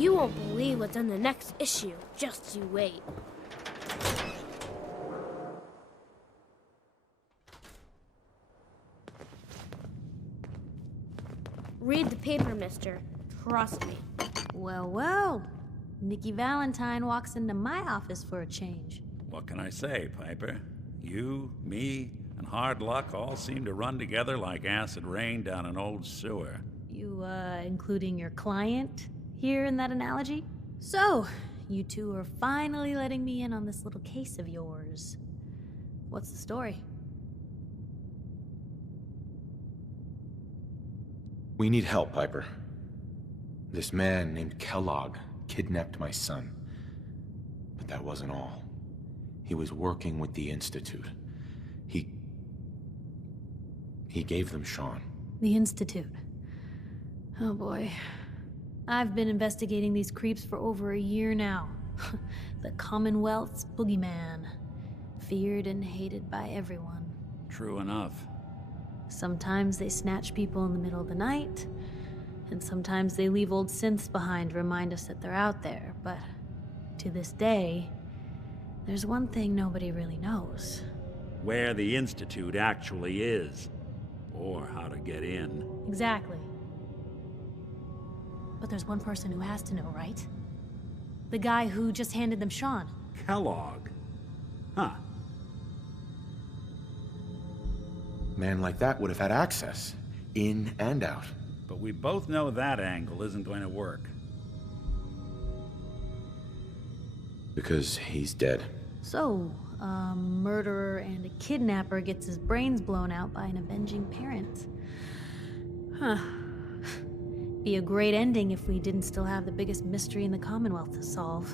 You won't believe what's in the next issue. Just you wait. Read the paper, mister. Trust me. Well, well. Nikki Valentine walks into my office for a change. What can I say, Piper? You, me, and hard luck all seem to run together like acid rain down an old sewer. You, including your client here in that analogy? So, you two are finally letting me in on this little case of yours. What's the story? We need help, Piper. This man named Kellogg kidnapped my son. But that wasn't all. He was working with the Institute. He gave them Sean. The Institute. Oh boy. I've been investigating these creeps for over a year now. The Commonwealth's boogeyman. Feared and hated by everyone. True enough. Sometimes they snatch people in the middle of the night, and sometimes they leave old synths behind to remind us that they're out there, but to this day, there's one thing nobody really knows. Where the Institute actually is. Or how to get in. Exactly. But there's one person who has to know, right? The guy who just handed them Sean. Kellogg? Huh. Man like that would have had access, in and out. But we both know that angle isn't going to work. Because he's dead. So, a murderer and a kidnapper gets his brains blown out by an avenging parent. Huh. Be a great ending if we didn't still have the biggest mystery in the Commonwealth to solve.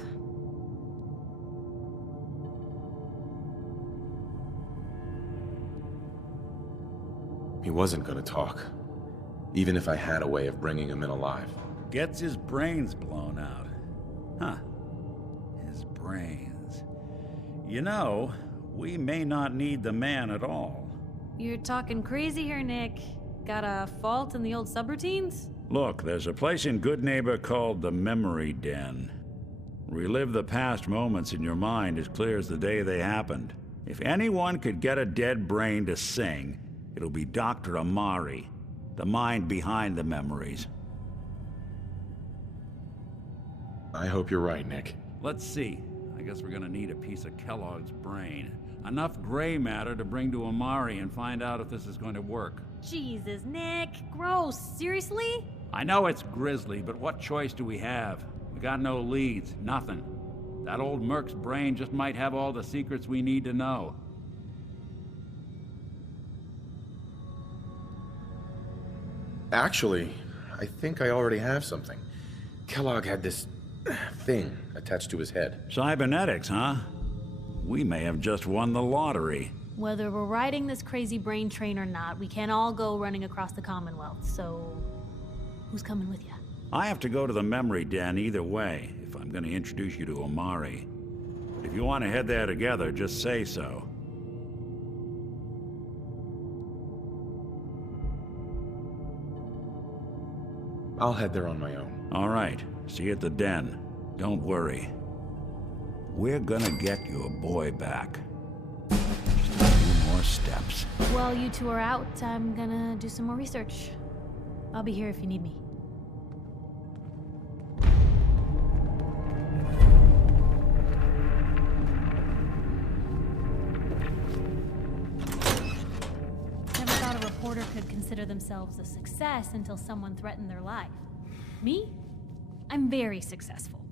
He wasn't gonna talk. Even if I had a way of bringing him in alive. Gets his brains blown out. Huh. His brains. You know, we may not need the man at all. You're talking crazy here, Nick. Got a fault in the old subroutines? Look, there's a place in Good Neighbor called the Memory Den. Relive the past moments in your mind as clear as the day they happened. If anyone could get a dead brain to sing, it'll be Dr. Amari, the mind behind the memories. I hope you're right, Nick. Let's see. I guess we're gonna need a piece of Kellogg's brain. Enough gray matter to bring to Amari and find out if this is going to work. Jesus, Nick. Gross. Seriously? I know it's grisly, but what choice do we have? We got no leads, nothing. That old Merc's brain just might have all the secrets we need to know. Actually, I think I already have something. Kellogg had this thing attached to his head. Cybernetics, huh? We may have just won the lottery. Whether we're riding this crazy brain train or not, we can't all go running across the Commonwealth, so... who's coming with you? I have to go to the Memory Den either way, if I'm gonna introduce you to Amari. If you want to head there together, just say so. I'll head there on my own. All right. See you at the den. Don't worry. We're gonna get your boy back. Just a few more steps. While you two are out, I'm gonna do some more research. I'll be here if you need me. Never thought a reporter could consider themselves a success until someone threatened their life. Me? I'm very successful.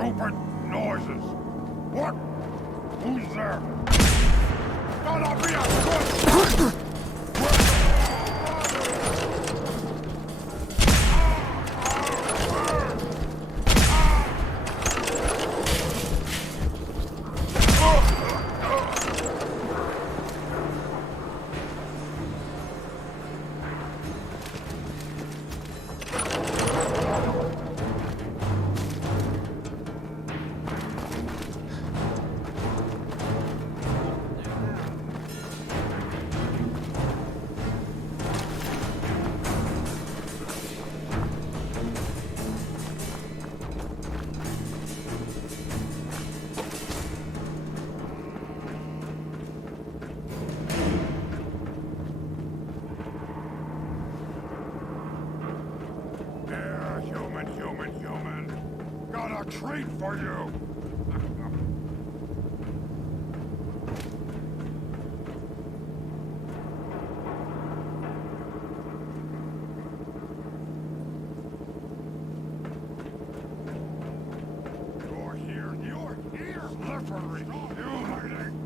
stupid noises. What? Who's there? Gonna be a good... Human. Got a treat for you. You're here, slippery. You hiding.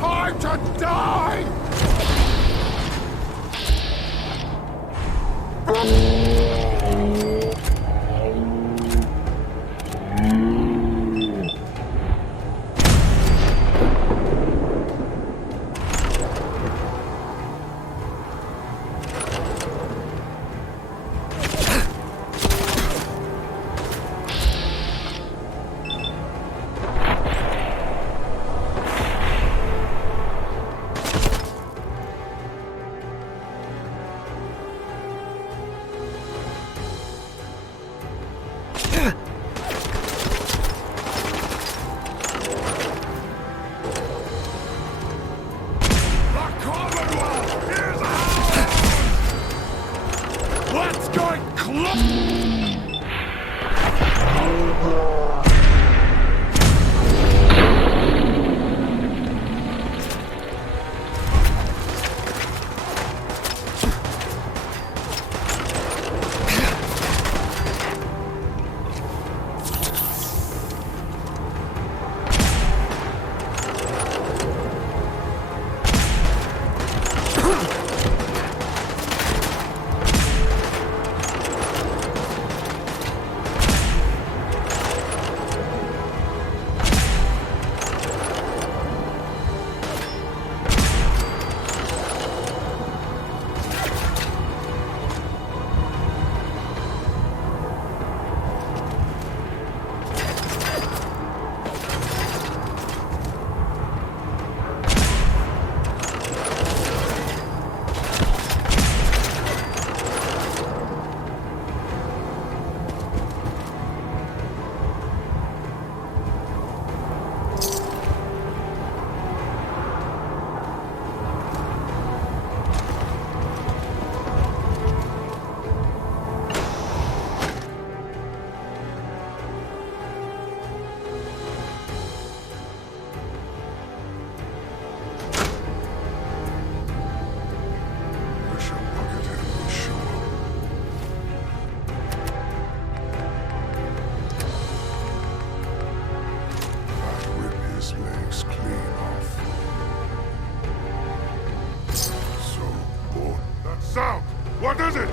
Time to die! Let's go close! Sound! What is it?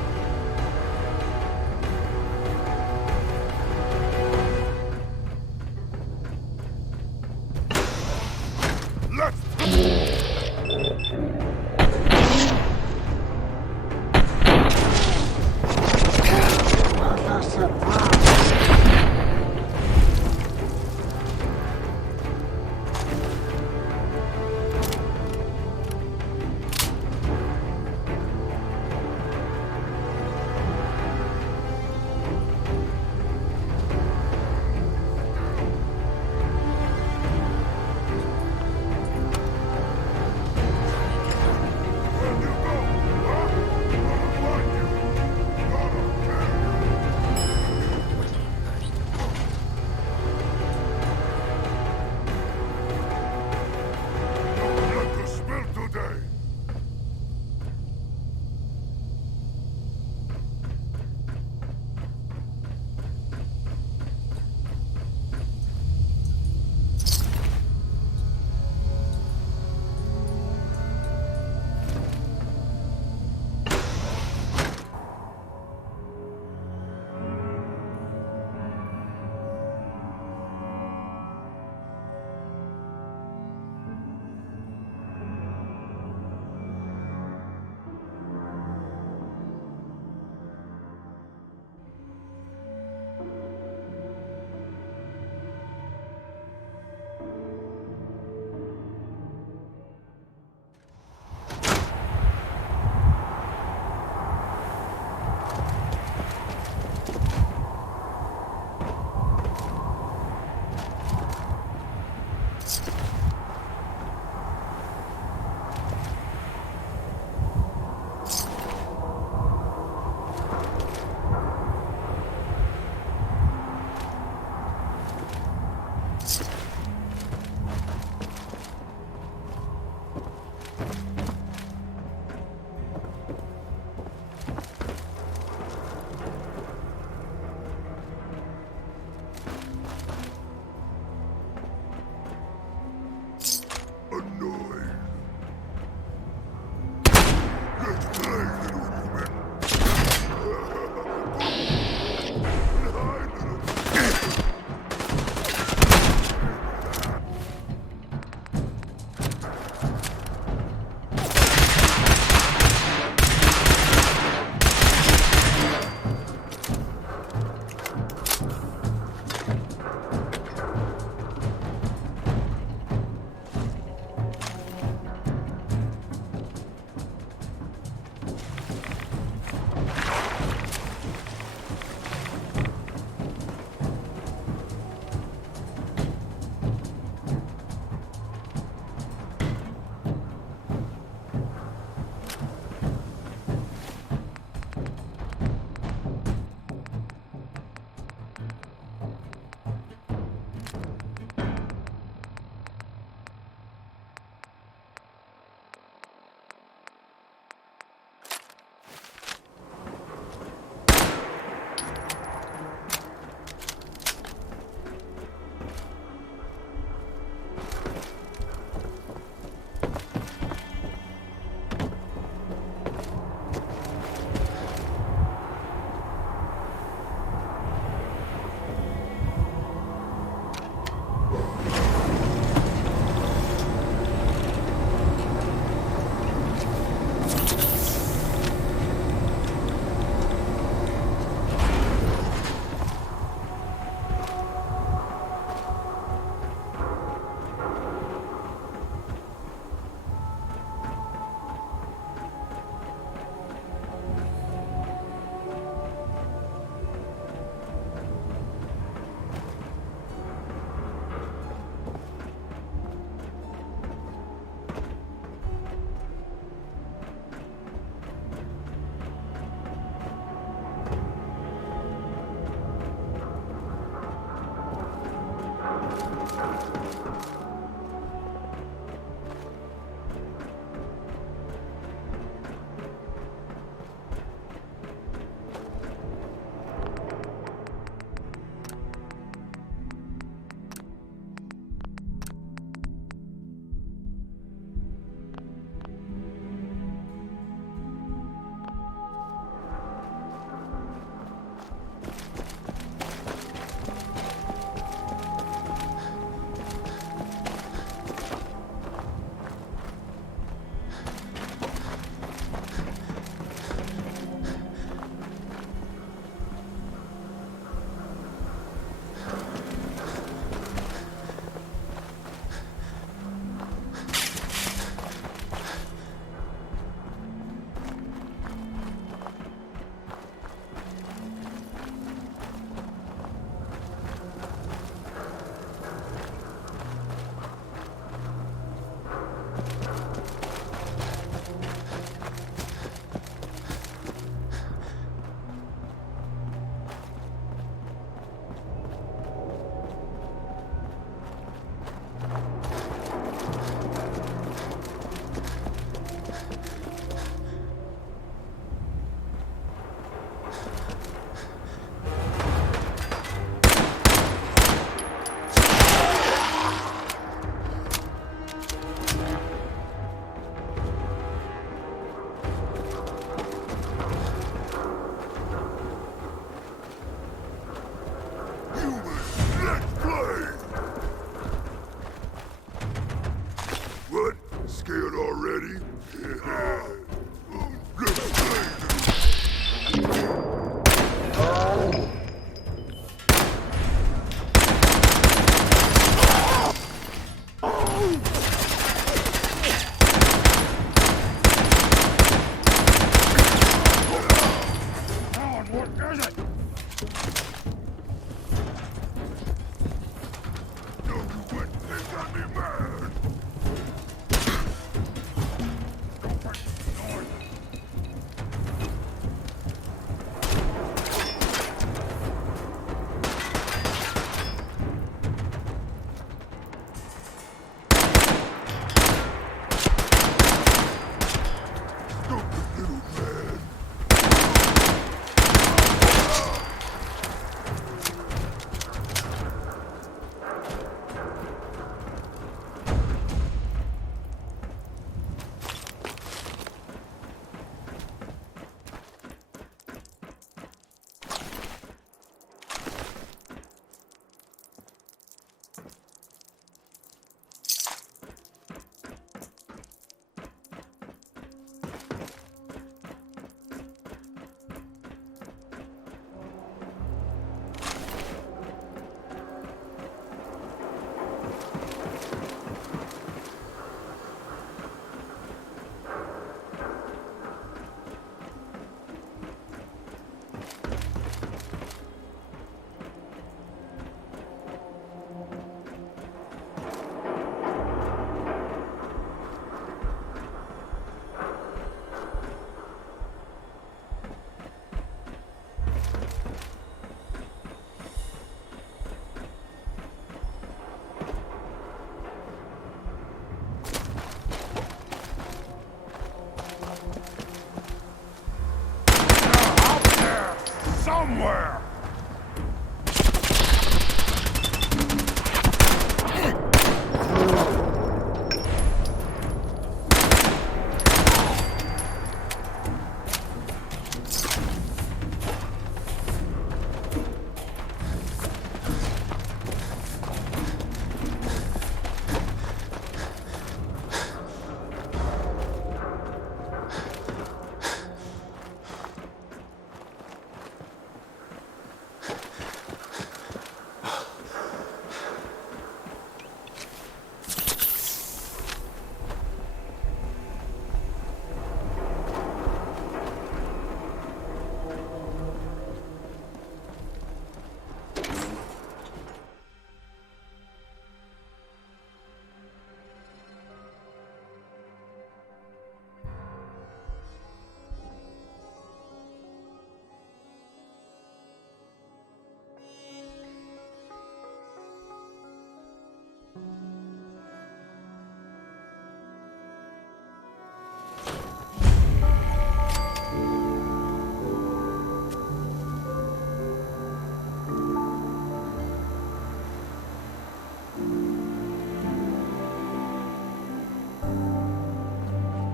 somewhere!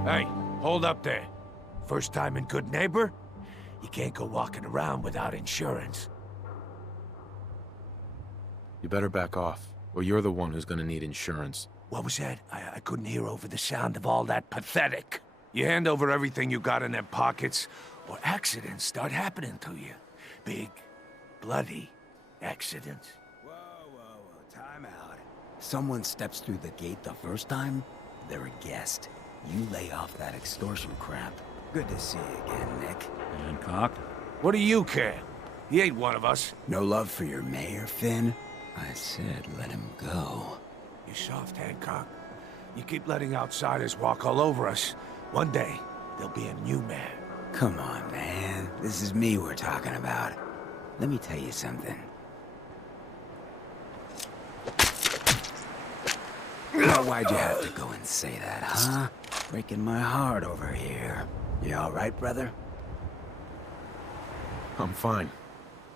Hey, hold up there. First time in Good Neighbor? You can't go walking around without insurance. You better back off, or you're the one who's gonna need insurance. What was that? I couldn't hear over the sound of all that pathetic. You hand over everything you got in them pockets, or accidents start happening to you. Big, bloody accidents. Whoa, time out. Someone steps through the gate the first time, they're a guest. You lay off that extortion crap. Good to see you again, Nick. Hancock? What do you care? He ain't one of us. No love for your mayor, Finn? I said let him go. You soft, Hancock. You keep letting outsiders walk all over us. One day, there'll be a new man. Come on, man. This is me we're talking about. Let me tell you something. Now, why'd you have to go and say that, huh? Breaking my heart over here. You all right, brother? I'm fine.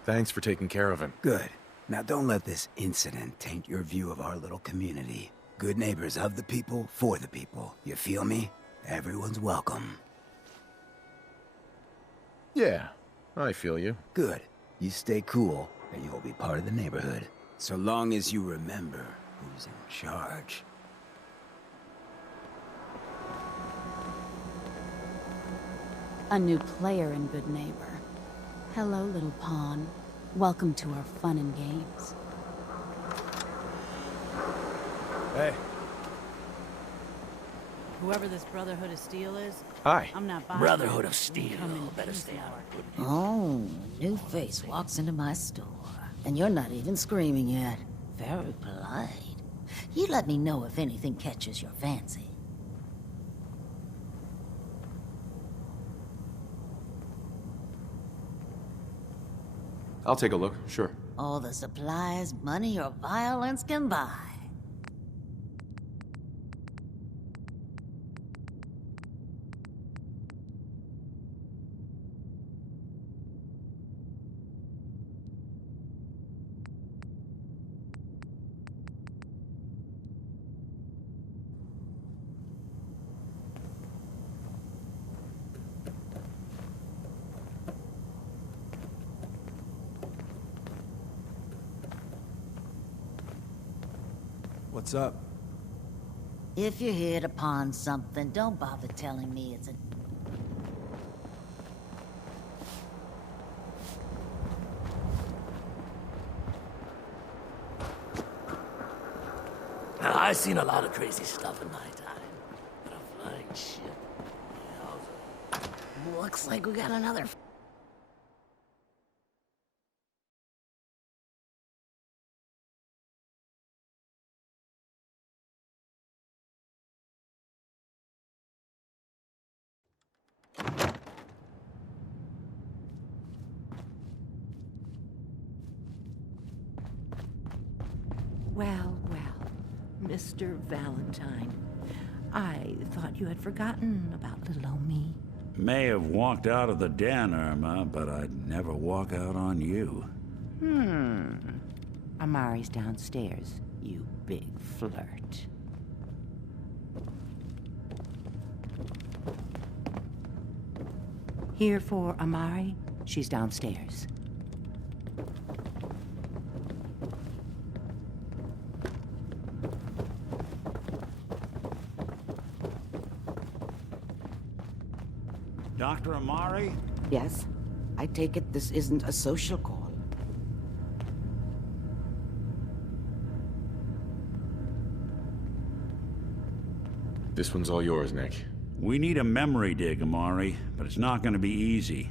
Thanks for taking care of him. Good. Now don't let this incident taint your view of our little community. Good neighbors of the people, for the people. You feel me? Everyone's welcome. Yeah, I feel you. Good. You stay cool, and you'll be part of the neighborhood. So long as you remember who's in charge. A new player in Good Neighbor. Hello, little pawn. Welcome to our fun and games. Hey. Whoever this Brotherhood of Steel is, Hi. I'm not buying Brotherhood it. of Steel. Come in Better peace, stay out Lord. of Good Neighbor. Oh, new face walks into my store. And you're not even screaming yet. Very polite. You let me know if anything catches your fancy. I'll take a look, sure. All the supplies, money, or violence can buy. What's up? If you hit upon something, don't bother telling me it's a... Now, I've seen a lot of crazy stuff in my time. But a flying ship. Looks like we got another... Well, Mr. Valentine. I thought you had forgotten about little old me. May have walked out of the den, Irma, but I'd never walk out on you. Amari's downstairs, you big flirt. Here for Amari? She's downstairs. Dr. Amari? Yes? I take it this isn't a social call. This one's all yours, Nick. We need a memory dig, Amari, but it's not going to be easy.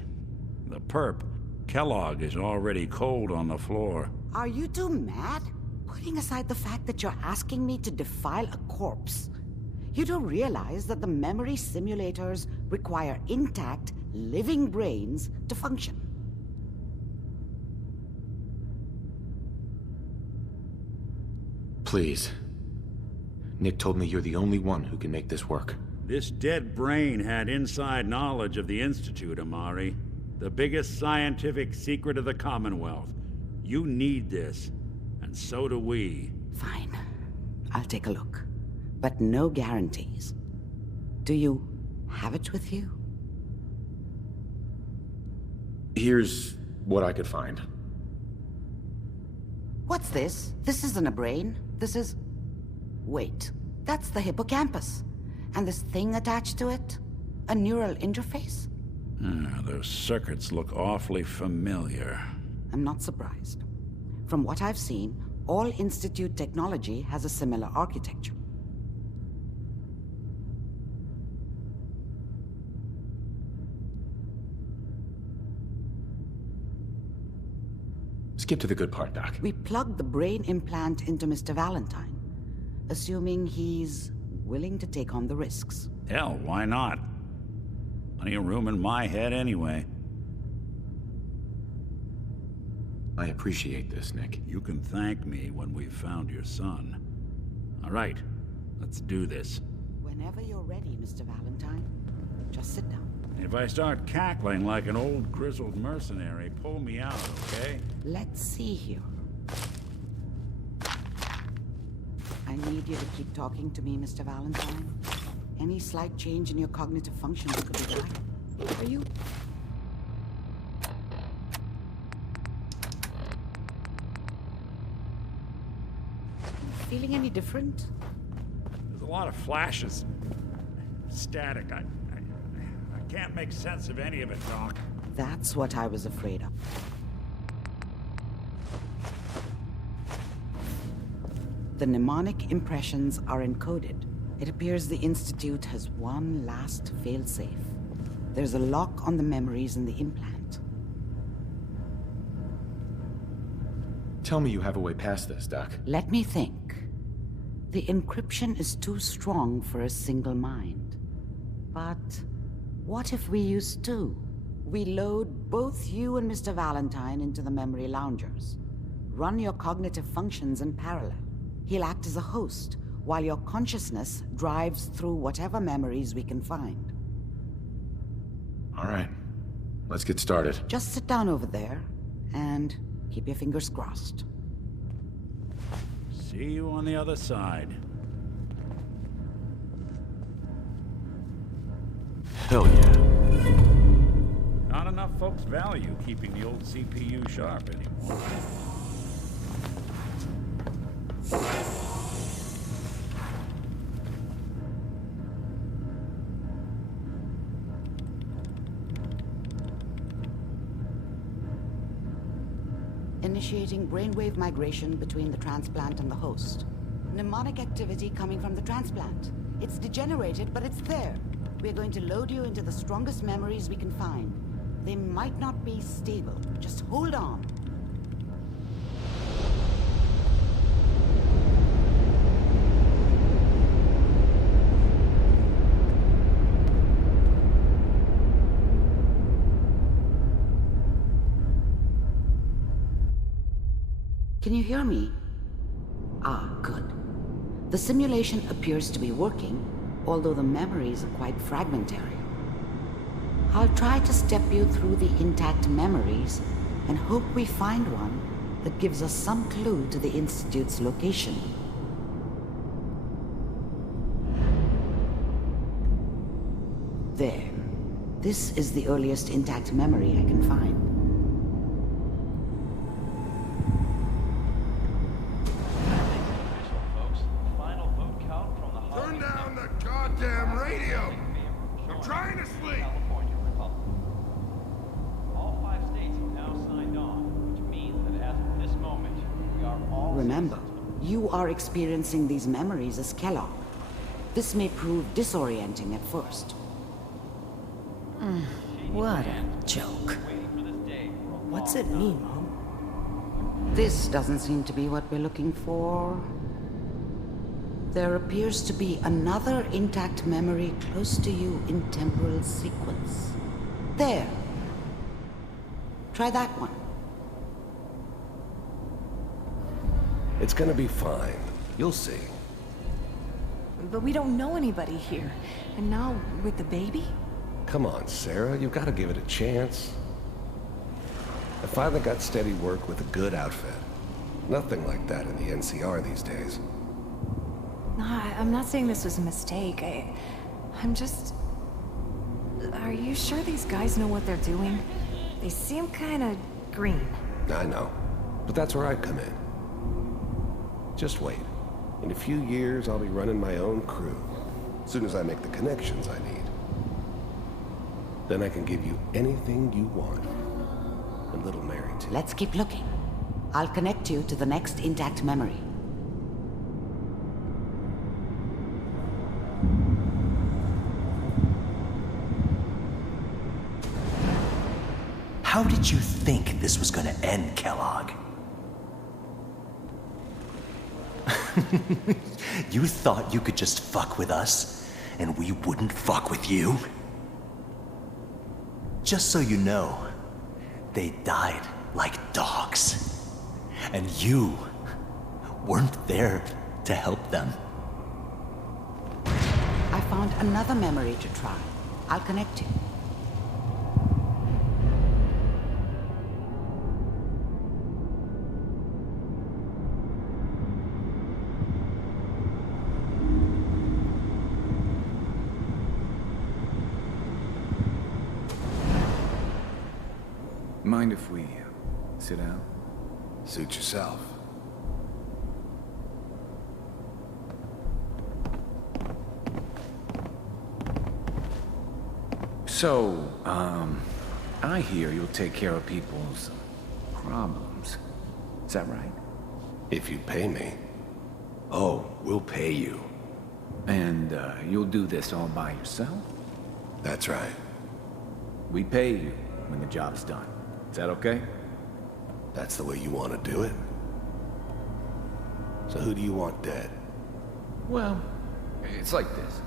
The perp, Kellogg, is already cold on the floor. Are you two mad? Putting aside the fact that you're asking me to defile a corpse, you do realize that the memory simulators require intact, living brains to function. Please. Nick told me you're the only one who can make this work. This dead brain had inside knowledge of the Institute, Amari. The biggest scientific secret of the Commonwealth. You need this, and so do we. Fine. I'll take a look. But no guarantees. Do you have it with you? Here's what I could find. What's this? This isn't a brain. This is... Wait. That's the hippocampus. And this thing attached to it? A neural interface? Those circuits look awfully familiar. I'm not surprised. From what I've seen, all Institute technology has a similar architecture. Skip to the good part, Doc. We plugged the brain implant into Mr. Valentine, assuming he's willing to take on the risks. Hell, why not? Plenty of room in my head anyway. I appreciate this, Nick. You can thank me when we've found your son. All right, let's do this. Whenever you're ready, Mr. Valentine. Just sit down. If I start cackling like an old grizzled mercenary, pull me out, okay? Let's see here. I need you to keep talking to me, Mr. Valentine. Any slight change in your cognitive functions could be right. Are you... feeling any different? There's a lot of flashes. Static. I can't make sense of any of it, Doc. That's what I was afraid of. The mnemonic impressions are encoded. It appears the Institute has one last failsafe. There's a lock on the memories in the implant. Tell me you have a way past this, Doc. Let me think. The encryption is too strong for a single mind. But what if we use two? We load both you and Mr. Valentine into the memory loungers. Run your cognitive functions in parallel. He'll act as a host, while your consciousness drives through whatever memories we can find. All right. Let's get started. Just sit down over there, and keep your fingers crossed. See you on the other side. Hell yeah. Not enough folks value keeping the old CPU sharp anymore. Initiating brainwave migration between the transplant and the host. Mnemonic activity coming from the transplant. It's degenerated, but it's there. We're going to load you into the strongest memories we can find. They might not be stable. Just hold on. Can you hear me? Ah, good. The simulation appears to be working, although the memories are quite fragmentary. I'll try to step you through the intact memories and hope we find one that gives us some clue to the Institute's location. There. This is the earliest intact memory I can find. Turn down the goddamn radio! I'm trying to sleep! All 5 states have now signed on, which means that as of this moment, we are all... Remember, you are experiencing these memories as Kellogg. This may prove disorienting at first. What a joke. What's it mean, Mom? This doesn't seem to be what we're looking for. There appears to be another intact memory close to you in temporal sequence. There. Try that one. It's gonna be fine. You'll see. But we don't know anybody here. And now, with the baby? Come on, Sarah, you've got to give it a chance. I finally got steady work with a good outfit. Nothing like that in the NCR these days. No, I'm not saying this was a mistake. I'm just... Are you sure these guys know what they're doing? They seem kinda green. I know, but that's where I come in. Just wait. In a few years, I'll be running my own crew. As soon as I make the connections I need. Then I can give you anything you want. And little Mary, too. Let's keep looking. I'll connect you to the next intact memory. How did you think this was gonna end, Kellogg? You thought you could just fuck with us, and we wouldn't fuck with you? Just so you know, they died like dogs. And you weren't there to help them. I found another memory to try. I'll connect you. Mind if we sit down? Suit yourself. So, I hear you'll take care of people's problems. Is that right? If you pay me. Oh, we'll pay you. And, you'll do this all by yourself? That's right. We pay you when the job's done. Is that okay? That's the way you want to do it? So who do you want dead? Well, it's like this.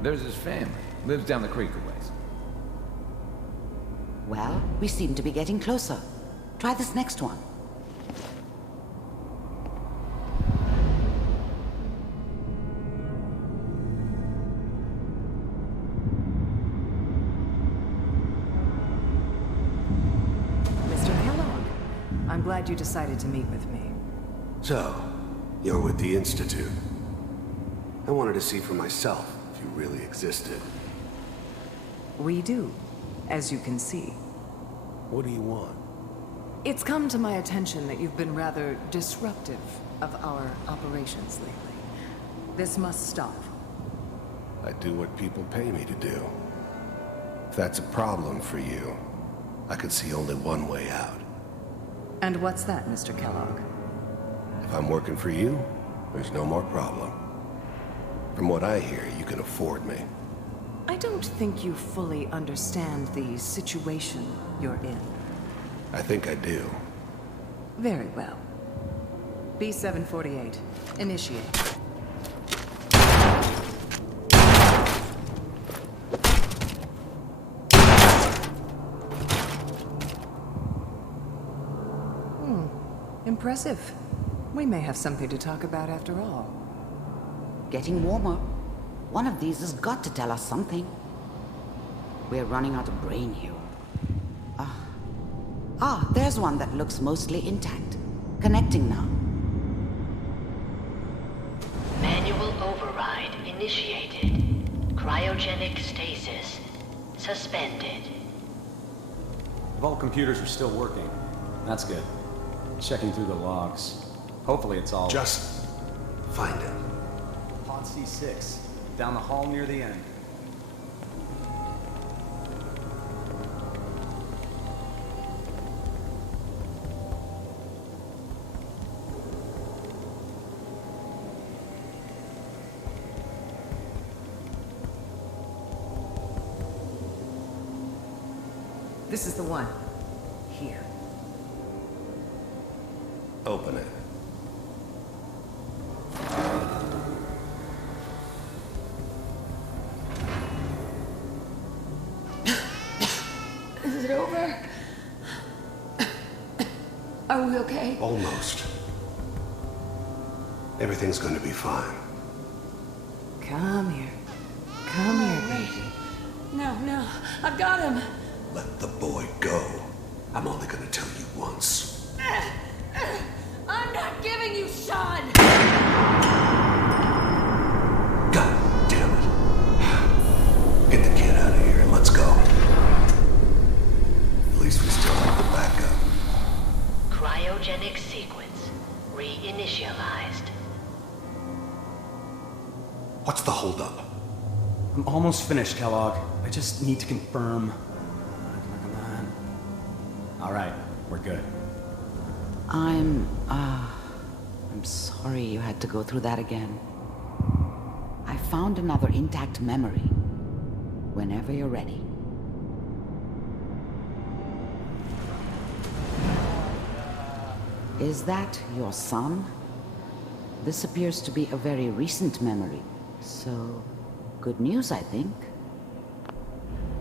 There's his family. Lives down the creek a ways. Well, we seem to be getting closer. Try this next one. I'm glad you decided to meet with me. So, you're with the Institute. I wanted to see for myself if you really existed. We do, as you can see. What do you want? It's come to my attention that you've been rather disruptive of our operations lately. This must stop. I do what people pay me to do. If that's a problem for you, I could see only one way out. And what's that, Mr. Kellogg? If I'm working for you, there's no more problem. From what I hear, you can afford me. I don't think you fully understand the situation you're in. I think I do. Very well. B-748, initiate. Impressive. We may have something to talk about after all. Getting warmer. One of these has got to tell us something. We're running out of brain here. There's one that looks mostly intact. Connecting now. Manual override initiated. Cryogenic stasis suspended. Vault computers are still working. That's good. Checking through the logs. Hopefully it's all... Just find it. Pod C6. Down the hall near the end. This is the one. Here. Open it. Is it over? Are we okay? Almost. Everything's gonna be fine. Come here. Come here, baby. No, I've got him. Let the boy go. I'm only gonna tell you once. I'm not giving you Sean! God damn it. Get the kid out of here and let's go. At least we still have the backup. Cryogenic sequence reinitialized. What's the holdup? I'm almost finished, Kellogg. I just need to confirm. Come on. All right, we're good. I'm sorry you had to go through that again. I found another intact memory. Whenever you're ready. Is that your son? This appears to be a very recent memory. So, good news, I think.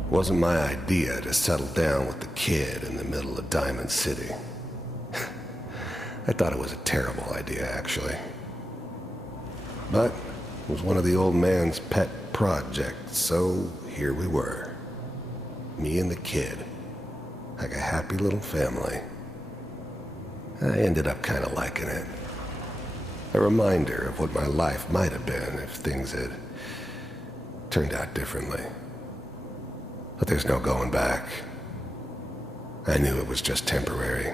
Wasn't my idea to settle down with the kid in the middle of Diamond City. I thought it was a terrible idea, actually. But it was one of the old man's pet projects, so here we were. Me and the kid. Like a happy little family. I ended up kind of liking it. A reminder of what my life might have been if things had turned out differently. But there's no going back. I knew it was just temporary.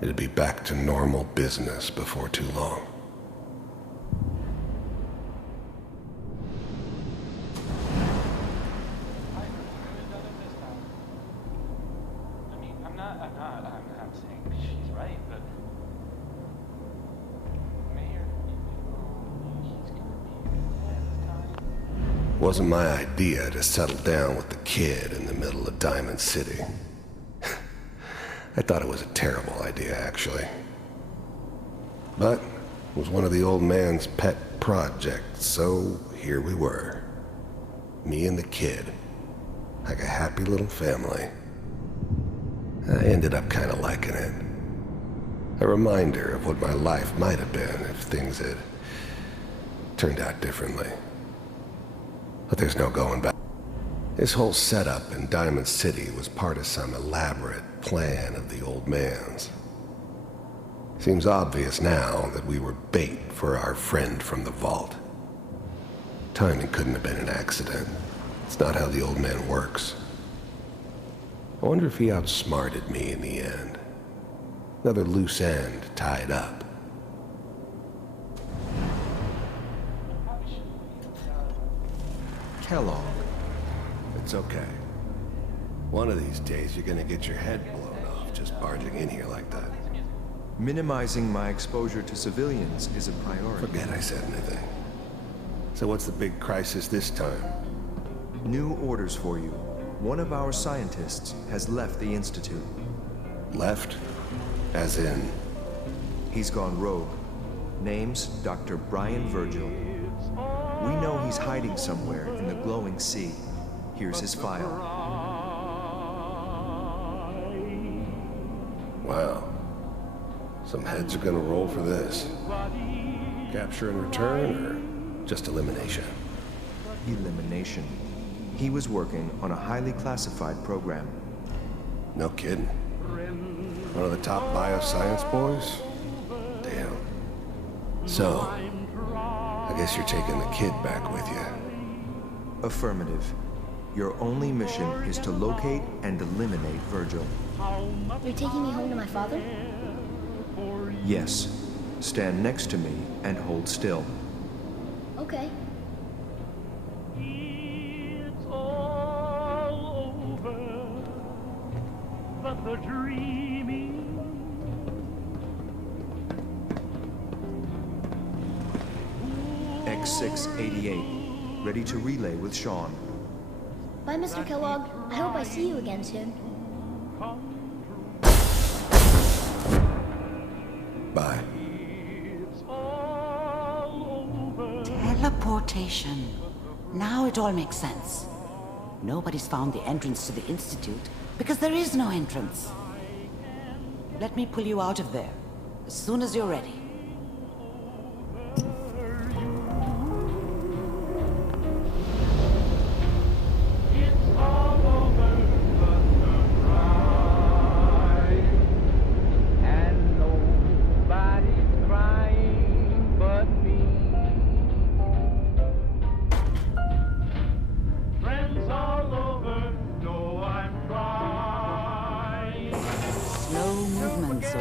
It'd be back to normal business before too long. I'm saying she's right, but Mayor, he's gonna be dead this time. Wasn't my idea to settle down with the kid in the middle of Diamond City. I thought it was a terrible idea, actually. But it was one of the old man's pet projects, so here we were. Me and the kid. Like a happy little family. I ended up kind of liking it. A reminder of what my life might have been if things had turned out differently. But there's no going back. This whole setup in Diamond City was part of some elaborate plan of the old man's. Seems obvious now that we were bait for our friend from the vault. Timing couldn't have been an accident. It's not how the old man works. I wonder if he outsmarted me in the end. Another loose end tied up. Kellogg. It's okay. One of these days you're gonna get your head blown off just barging in here like that. Minimizing my exposure to civilians is a priority. Forget I said anything. So what's the big crisis this time? New orders for you. One of our scientists has left the Institute. Left? As in? He's gone rogue. Name's Dr. Brian Virgil. We know he's hiding somewhere in the glowing sea. Here's his file. Wow. Some heads are gonna roll for this. Capture and return, or just elimination? Elimination. He was working on a highly classified program. No kidding. One of the top bioscience boys? Damn. So, I guess you're taking the kid back with you. Affirmative. Your only mission is to locate and eliminate Virgil. You're taking me home to my father? Yes. Stand next to me and hold still. Okay. It's all over, but the dreaming. X688, ready to relay with Sean. Bye, Mr. Kellogg. I hope I see you again soon. Bye. Teleportation. Now it all makes sense. Nobody's found the entrance to the Institute because there is no entrance. Let me pull you out of there as soon as you're ready.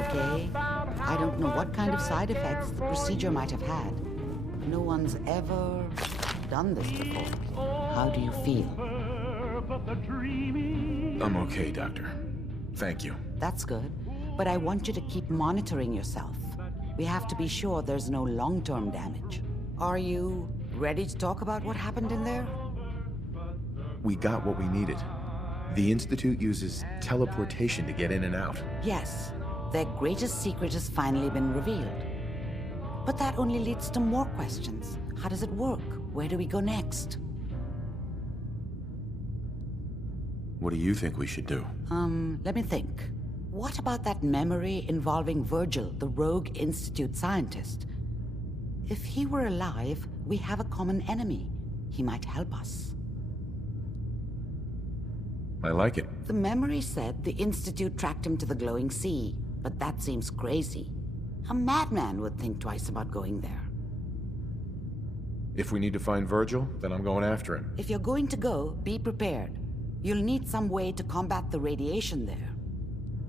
Okay? I don't know what kind of side effects the procedure might have had. No one's ever done this before. How do you feel? I'm okay, Doctor. Thank you. That's good. But I want you to keep monitoring yourself. We have to be sure there's no long-term damage. Are you ready to talk about what happened in there? We got what we needed. The Institute uses teleportation to get in and out. Yes. Their greatest secret has finally been revealed. But that only leads to more questions. How does it work? Where do we go next? What do you think we should do? Let me think. What about that memory involving Virgil, the rogue Institute scientist? If he were alive, we have a common enemy. He might help us. I like it. The memory said the Institute tracked him to the glowing sea, but that seems crazy. A madman would think twice about going there. If we need to find Virgil, then I'm going after him. If you're going to go, be prepared. You'll need some way to combat the radiation there.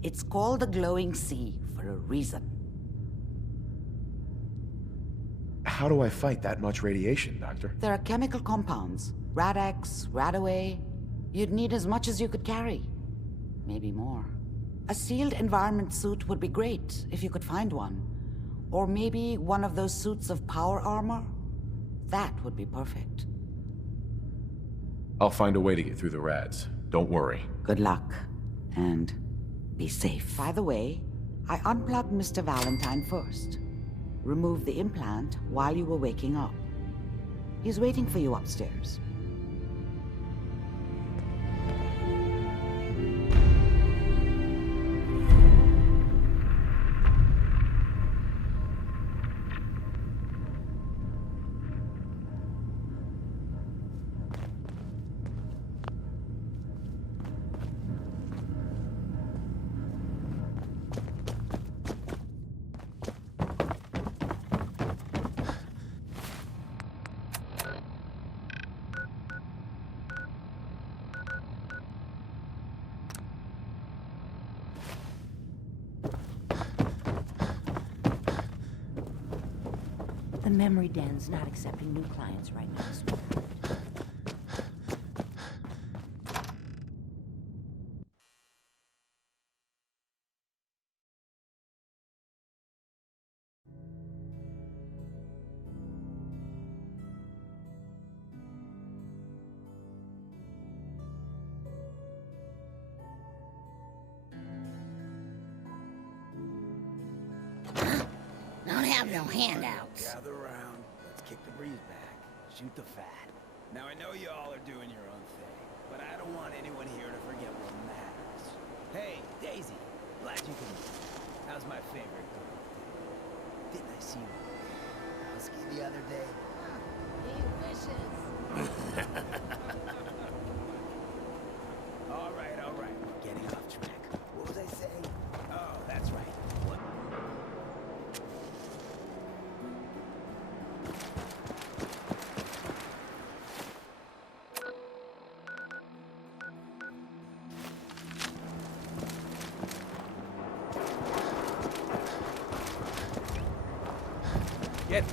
It's called the glowing sea for a reason. How do I fight that much radiation, Doctor? There are chemical compounds. Rad-X, Radaway. You'd need as much as you could carry. Maybe more. A sealed environment suit would be great, if you could find one. Or maybe one of those suits of power armor? That would be perfect. I'll find a way to get through the rads. Don't worry. Good luck. And be safe. By the way, I unplugged Mr. Valentine first. Removed the implant while you were waking up. He's waiting for you upstairs. The memory den's not accepting new clients right now. Don't have no handouts. Gather around. Let's kick the breeze back. Shoot the fat. Now I know you all are doing your own thing, but I don't want anyone here to forget what matters. Hey, Daisy. Glad you can. How's my favorite girl? Didn't I see you husky the other day? He wishes. Get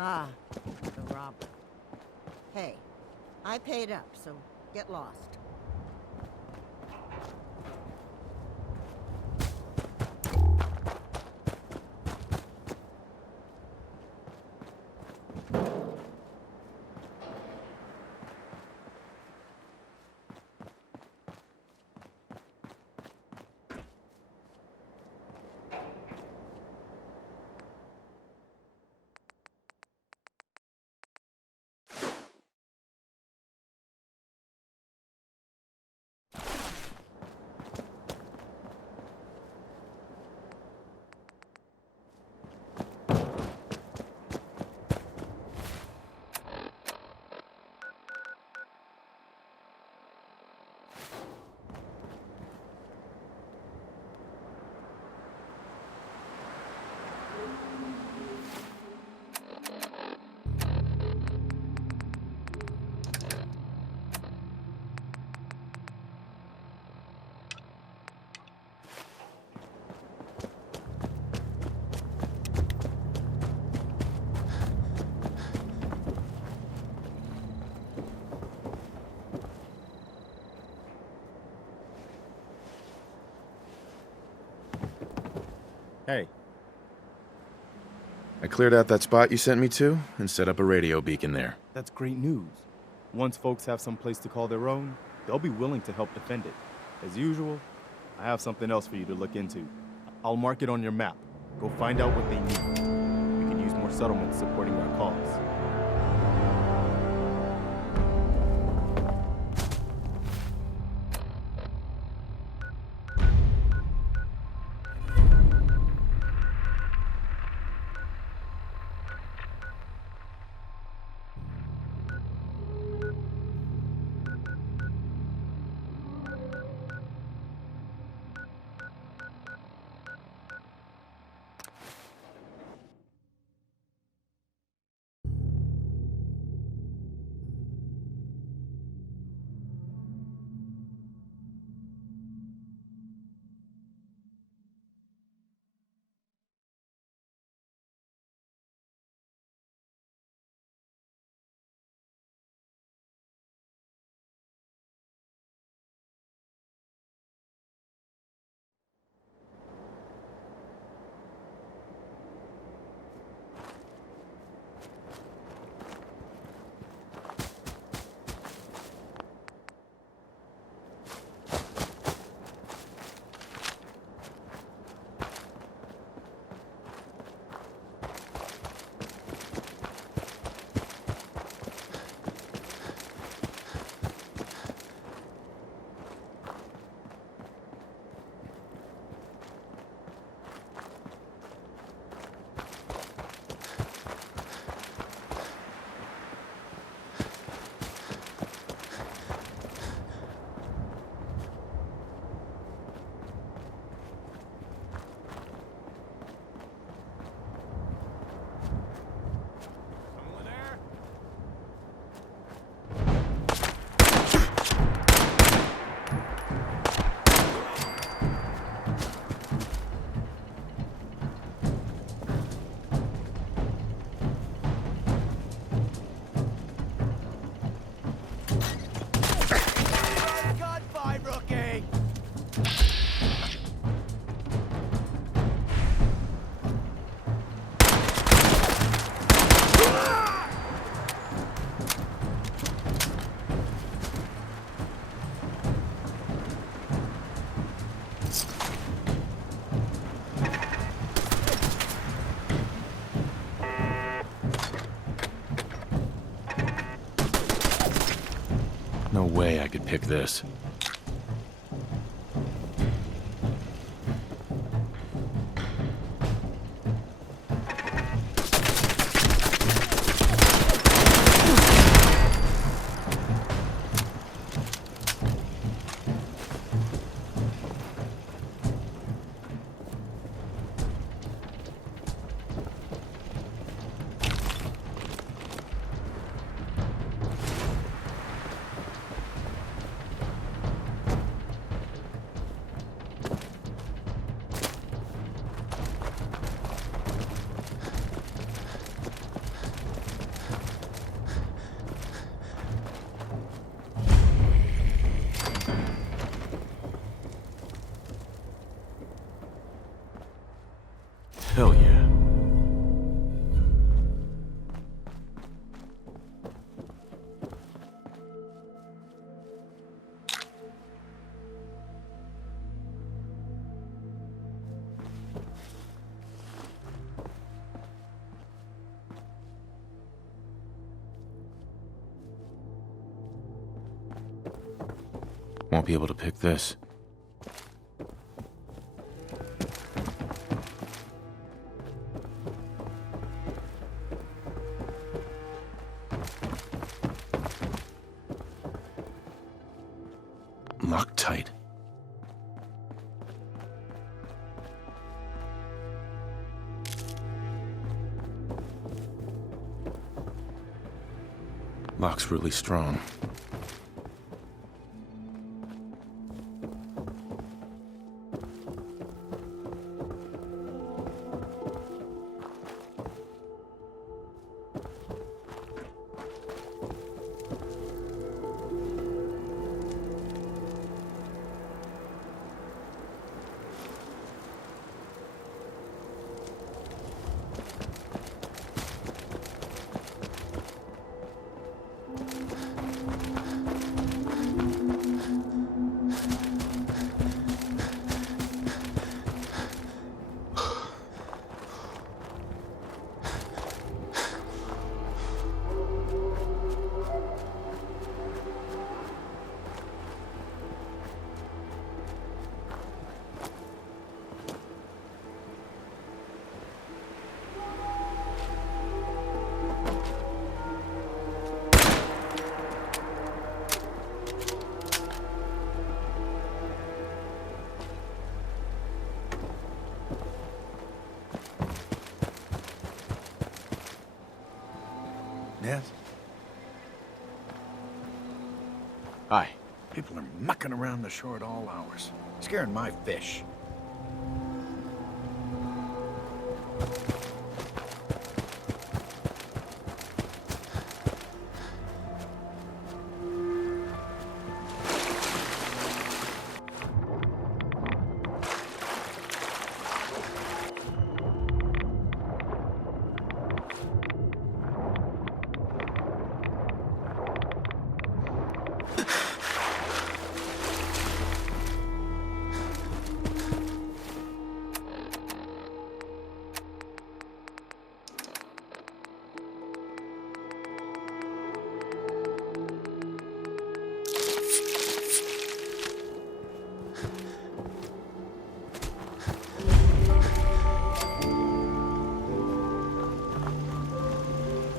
Ah, the robber. Hey, I paid up, so get lost. Hey. I cleared out that spot you sent me to and set up a radio beacon there. That's great news. Once folks have some place to call their own, they'll be willing to help defend it. As usual, I have something else for you to look into. I'll mark it on your map. Go find out what they need. We could use more settlements supporting our cause. pick this. Hell yeah. Won't be able to pick this. Loctite. Lock's really strong. Yes? Hi. People are mucking around the shore at all hours, scaring my fish.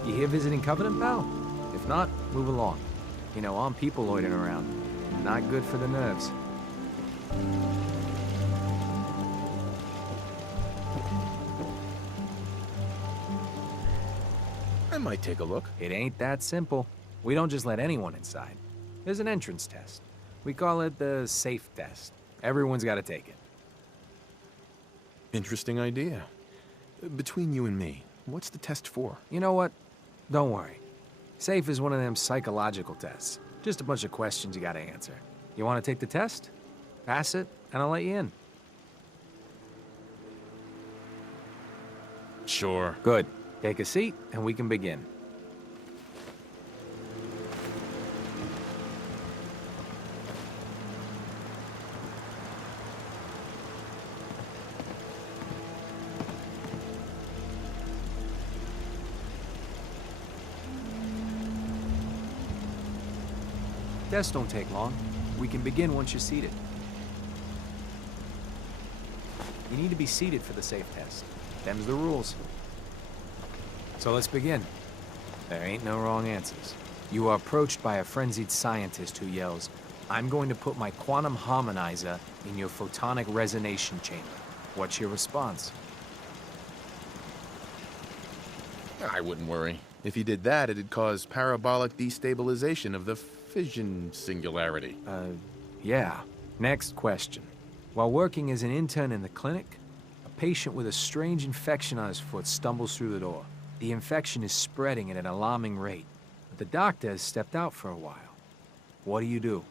You here visiting Covenant, pal? If not, move along. You know, I'm people loitering around. Not good for the nerves. I might take a look. It ain't that simple. We don't just let anyone inside. There's an entrance test. We call it the safe test. Everyone's got to take it. Interesting idea. Between you and me, what's the test for? You know what? Don't worry. Safe is one of them psychological tests. Just a bunch of questions you gotta answer. You wanna take the test? Pass it, and I'll let you in. Sure. Good. Take a seat, and we can begin. Tests don't take long. We can begin once you're seated. You need to be seated for the safe test. Them's the rules. So let's begin. There ain't no wrong answers. You are approached by a frenzied scientist who yells, "I'm going to put my quantum harmonizer in your photonic resonation chamber." What's your response? I wouldn't worry. If he did that, it'd cause parabolic destabilization of the fission singularity. Yeah. Next question. While working as an intern in the clinic, a patient with a strange infection on his foot stumbles through the door. The infection is spreading at an alarming rate, but the doctor has stepped out for a while. What do you do?